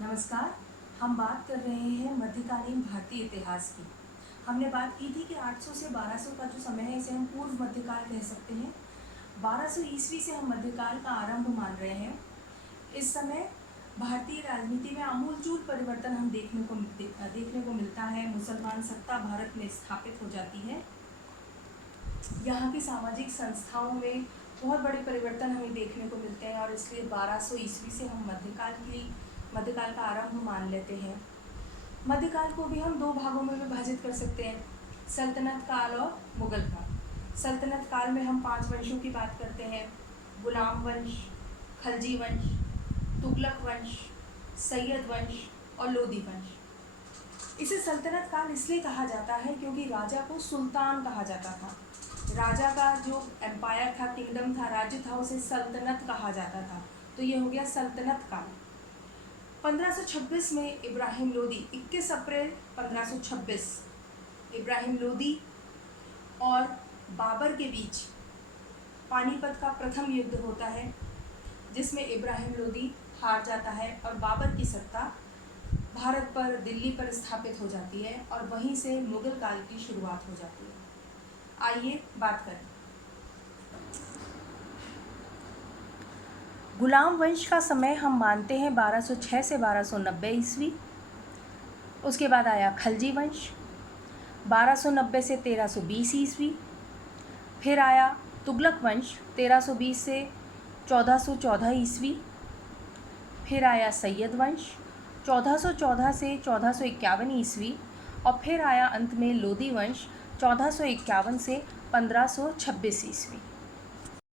नमस्कार। हम बात कर रहे हैं मध्यकालीन भारतीय इतिहास की। हमने बात की थी कि 800 से 1200 का जो समय है इसे हम पूर्व मध्यकाल कह सकते हैं। 1200 ईस्वी से हम मध्यकाल का आरंभ मान रहे हैं। इस समय भारतीय राजनीति में आमूलचूल परिवर्तन हम देखने को मिलता है। मुसलमान सत्ता भारत में स्थापित हो जाती है। यहाँ की सामाजिक संस्थाओं में बहुत बड़े परिवर्तन हमें देखने को मिलते हैं और इसलिए 1200 ईस्वी से हम मध्यकाल का आरंभ मान लेते हैं। मध्यकाल को भी हम दो भागों में विभाजित कर सकते हैं, सल्तनत काल और मुगल काल। सल्तनत काल में हम 5 वंशों की बात करते हैं, गुलाम वंश, खलजी वंश, तुगलक वंश, सैयद वंश और लोदी वंश। इसे सल्तनत काल इसलिए कहा जाता है क्योंकि राजा को सुल्तान कहा जाता था। राजा का जो एम्पायर था, किंगडम था, राज्य था, उसे सल्तनत कहा जाता था। तो ये हो गया सल्तनत काल। 1526 में इब्राहिम लोदी, 21 अप्रैल 1526 इब्राहिम लोदी और बाबर के बीच पानीपत का प्रथम युद्ध होता है, जिसमें इब्राहिम लोदी हार जाता है और बाबर की सत्ता भारत पर, दिल्ली पर स्थापित हो जाती है और वहीं से मुगल काल की शुरुआत हो जाती है। आइए बात करें। गुलाम वंश का समय हम मानते हैं 1206 से 1290 ईस्वी। उसके बाद आया खलजी वंश 1290 से 1320 ईस्वी। फिर आया तुगलक वंश 1320 से 1414 ईस्वी। फिर आया सैयद वंश 1414 से 1451 ईस्वी। और फिर आया अंत में लोदी वंश 1451 से 1526 ईस्वी।